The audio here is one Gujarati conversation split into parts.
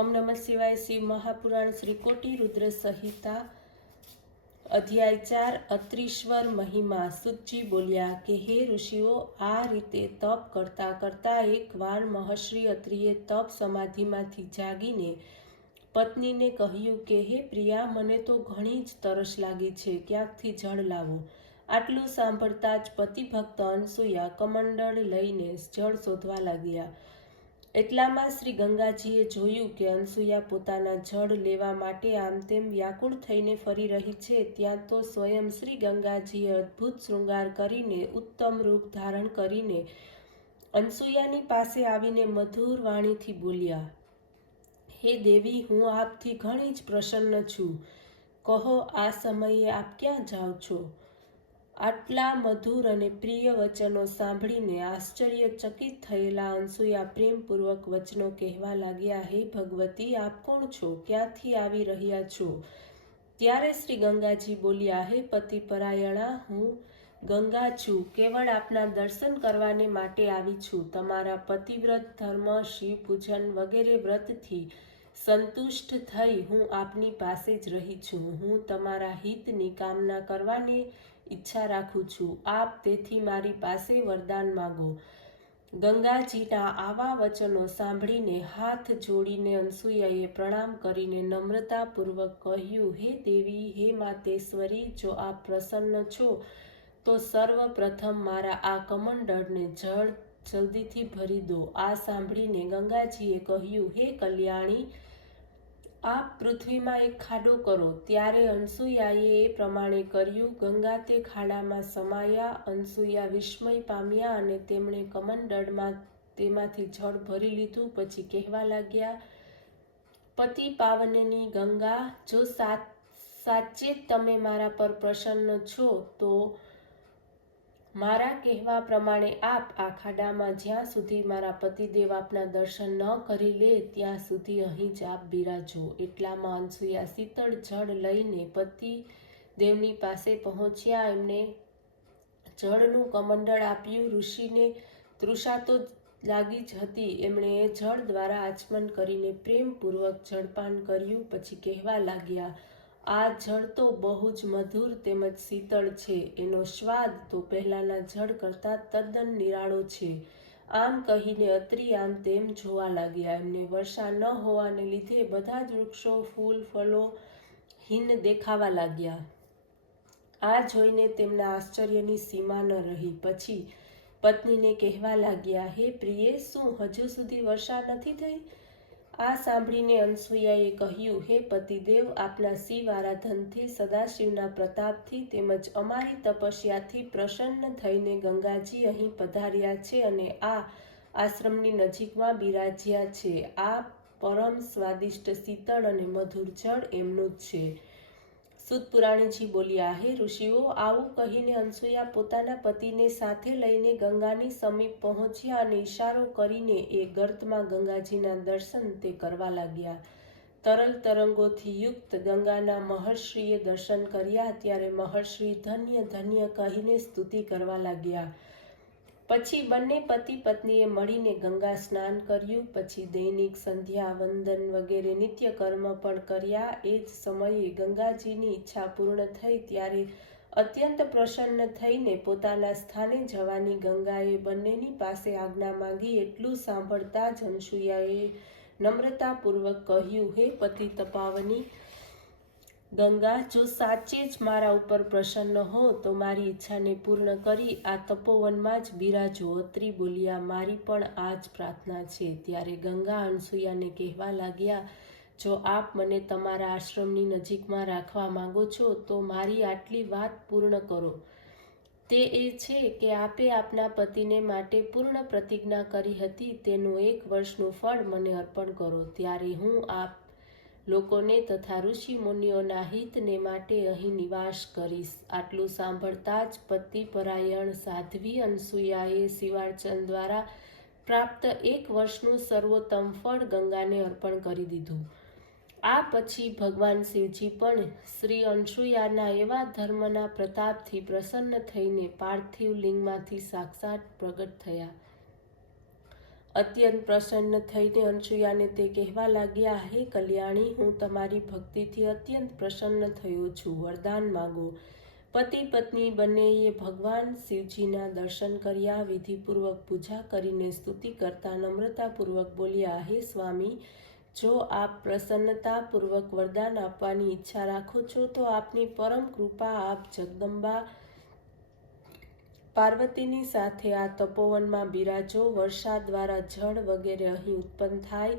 ओम नमः शिवाय। शिव महापुराण श्री कोटि रुद्र संहिता अध्याय 4 अत्रीश्वर महिमा। सुतजी बोल्या कि हे ऋषिओ, आ रीते तप करता करता एक वार महर्षि અત્રિએ તપ સમાધિમાંથી જાગીને પત્નીને કહ્યું કે હે પ્રિયા, મને તો ઘણી જ તરસ લાગી છે, ક્યાંકથી જળ લાવો। આટલું સાંભળતા જ પતિભક્ત અનસૂયા કમંડળ લઈને જળ શોધવા લાગ્યા। એટલામાં શ્રી ગંગાજીએ જોયું કે અનસૂયા પોતાના જળ લેવા માટે આમ તેમ વ્યાકુળ થઈને ફરી રહી છે। ત્યાં તો સ્વયં શ્રી ગંગાજીએ અદ્ભુત શૃંગાર કરીને ઉત્તમ રૂપ ધારણ કરીને અનસૂયાની પાસે આવીને મધુર વાણીથી બોલ્યા, હે દેવી, હું આપથી ઘણી જ પ્રસન્ન છું। કહો, આ સમયે આપ ક્યાં જાઓ છો? આટલા મધુર અને પ્રિય વચનો સાંભળીને આશ્ચર્યચકિત થયેલા અનસૂયા પ્રેમપૂર્વક વચનો કહેવા લાગ્યા, હે ભગવતી, આપ કોણ છો? ક્યાંથી આવી રહ્યા છો? ત્યારે શ્રી ગંગાજી બોલ્યા, હે પતિપરાયણા, હું ગંગા છું, કેવળ આપના દર્શન કરવાને માટે આવી છું। તમારા પતિવ્રત ધર્મ, શિવ પૂજન વગેરે વ્રતથી સંતુષ્ટ થઈ હું આપની પાસે જ રહી છું। હું તમારા હિતની કામના કરવાની ઈચ્છા રાખું છું। આપ તેથી મારી પાસે વરદાન માગો। ગંગાજીના આવા વચનો સાંભળીને હાથ જોડીને અનસૂયાએ પ્રણામ કરીને નમ્રતાપૂર્વક કહ્યું, હે દેવી, હે માતેશ્વરી, જો આપ પ્રસન્ન છો તો સર્વપ્રથમ મારા આ કમંડળને જળ જલ્દીથી ભરી દો। આ સાંભળીને ગંગાજીએ કહ્યું, હે કલ્યાણી, આપ પૃથ્વીમાં એક ખાડો કરો। ત્યારે અનસૂયાએ એ પ્રમાણે કર્યું। ગંગા તે ખાડામાં સમાયા। અનસૂયા વિસ્મય પામ્યા અને તેમણે કમંડળમાં તેમાંથી જળ ભરી લીધું। પછી કહેવા લાગ્યા, પતિ પાવનની ગંગા, જો સાચે જ તમે મારા પર પ્રસન્ન છો તો મારા કહેવા પ્રમાણે આપ આ ખાડામાં જ્યાં સુધી મારા પતિદેવ આપના દર્શન ન કરી લે ત્યાં સુધી અહીં જ આપ બિરાજો। એટલામાં અનસૂયા શીતળ જળ લઈને પતિ દેવની પાસે પહોંચ્યા। એમણે જળનું કમંડળ આપ્યું। ઋષિને તૃષા તો લાગી જ હતી। એમણે એ જળ દ્વારા આચમન કરીને પ્રેમપૂર્વક જળપાન કર્યું। પછી કહેવા લાગ્યા, આ જળ તો બહુ જ મધુર તેમજ શીતળ છે। એનો સ્વાદ તો પહેલાના જળ કરતાં તદ્દન નિરાળો છે। આમ કહીને અત્રિ આમ તેમ જોવા લાગ્યા। એમને વર્ષા ન હોવાને લીધે બધા જ વૃક્ષો ફૂલ ફળો હીન દેખાવા લાગ્યા। આ જોઈને તેમના આશ્ચર્યની સીમા ન રહી। પછી પત્નીને કહેવા લાગ્યા, હે પ્રિયે, શું હજુ સુધી વર્ષા નથી થઈ? આ સાંભળીને અનસૂયાએ કહ્યું, હે પતિદેવ, આપના શિવ આરાધનથી, સદાશિવના પ્રતાપથી તેમજ અમારી તપસ્યાથી પ્રસન્ન થઈને ગંગાજી અહીં પધાર્યા છે અને આ આશ્રમની નજીકમાં બિરાજ્યા છે। આ પરમ સ્વાદિષ્ટ શીતળ અને મધુર જળ એમનું જ છે। સુત પુરાણીજી બોલ્યા, હે ઋષિઓ, આવું કહીને અનસૂયા પોતાના પતિને સાથે લઈને ગંગાની સમીપ પહોંચ્યા અને ઈશારો કરીને એ ગર્તમાં ગંગાજીના દર્શન તે કરવા લાગ્યા। તરલ તરંગોથી યુક્ત ગંગાના મહર્ષિએ દર્શન કર્યા। ત્યારે મહર્ષિ ધન્ય ધન્ય કહીને સ્તુતિ કરવા લાગ્યા। પછી બંને પતિ પત્નીએ મળીને ગંગા સ્નાન કર્યું। પછી દૈનિક સંધ્યા વંદન વગેરે નિત્ય કર્મ પણ કર્યા। એ જ સમયે ગંગાજીની ઈચ્છા પૂર્ણ થઈ। ત્યારે અત્યંત પ્રસન્ન થઈને પોતાના સ્થાને જવાની ગંગાએ બંનેની પાસે આજ્ઞા માંગી। એટલું સાંભળતા જ અનસૂયાએ નમ્રતાપૂર્વક કહ્યું, હે પતિ તપાવની ગંગા, જો સાચે જ મારા ઉપર પ્રસન્ન હો તો મારી ઈચ્છાને પૂર્ણ કરી આ તપોવનમાં જ બિરાજો। અત્રિ બોલ્યા, મારી પણ આ જ પ્રાર્થના છે। ત્યારે ગંગા અનસૂયાને કહેવા લાગ્યા, જો આપ મને તમારા આશ્રમની નજીકમાં રાખવા માંગો છો તો મારી આટલી વાત પૂર્ણ કરો। તે એ છે કે આપે આપના પતિને માટે પૂર્ણ પ્રતિજ્ઞા કરી હતી તેનું 1 વર્ષનું ફળ મને અર્પણ કરો। ત્યારે હું આપ લોકોને તથા ઋષિ મુનિઓના હિતને માટે અહીં નિવાસ કરીશ। આટલું સાંભળતા જ પતિપરાયણ સાધ્વી અનસૂયાએ શિવાર્ચન દ્વારા પ્રાપ્ત 1 વર્ષનું સર્વોત્તમ ફળ ગંગાને અર્પણ કરી દીધું। આ પછી ભગવાન શિવજી પણ શ્રી અનસૂયાના એવા ધર્મના પ્રતાપથી પ્રસન્ન થઈને પાર્થિવ લિંગમાંથી સાક્ષાત પ્રગટ થયા। અત્યંત પ્રસન્ન થઈને અનસૂયાને તે કહેવા લાગ્યા, હે કલ્યાણી, હું તમારી ભક્તિથી અત્યંત પ્રસન્ન થયો છું, વરદાન માગો. પતિ પત્ની બંનેએ ભગવાન શિવજીના દર્શન કર્યા. વિધિપૂર્વક પૂજા કરીને સ્તુતિ કરતા નમ્રતાપૂર્વક બોલ્યા, હે સ્વામી, જો આપ પ્રસન્નતાપૂર્વક વરદાન આપવાની ઈચ્છા રાખો છો તો આપની પરમ કૃપા આપ જગદંબા પાર્વતીની સાથે આ તપોવનમાં બિરાજો. વર્ષા દ્વારા જળ વગેરે અહીં ઉત્પન્ન થાય,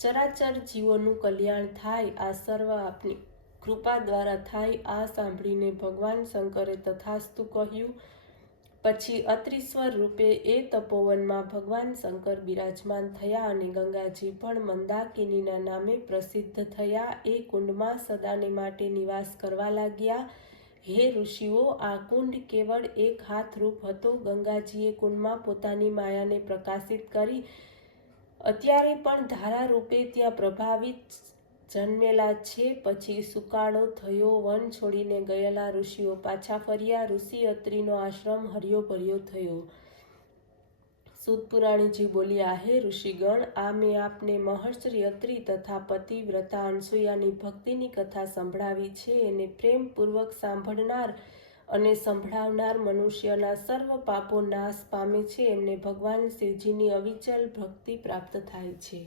ચરાચર જીવોનું કલ્યાણ થાય, આ સર્વ આપની કૃપા દ્વારા થાય. આ સાંભળીને ભગવાન શંકરે તથાસ્તુ કહ્યું. પછી અત્રીશ્વર રૂપે એ તપોવનમાં ભગવાન શંકર બિરાજમાન થયા અને ગંગાજી પણ મંદાકિનીના નામે પ્રસિદ્ધ થયા. એ કુંડમાં સદાને માટે નિવાસ કરવા લાગ્યા. હે ઋષિઓ, આ કુંડ કેવળ એક હાથ રૂપ હતો. ગંગાજીએ કુંડમાં પોતાની માયાને પ્રકાશિત કરી અત્યારે પણ ધારા રૂપે ત્યાં પ્રભાવિત જન્મેલા છે. પછી સુકાળો થયો, વન છોડીને ગયેલા ઋષિઓ પાછા ફર્યા. ઋષિ અત્રિનો આશ્રમ હર્યો ભર્યો થયો. સૂત પુરાણીજી બોલ્યા, હે ઋષિગણ, આ મેં આપને મહર્ષિ અત્રિ તથા પતિવ્રતા અનસૂયાની ભક્તિની કથા સંભળાવી છે. એને પ્રેમપૂર્વક સાંભળનાર અને સંભળાવનાર મનુષ્યના સર્વ પાપો નાશ પામે છે. એમને ભગવાન શિવજીની અવિચલ ભક્તિ પ્રાપ્ત થાય છે.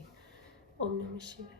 ઓમ નમઃ શિવાય.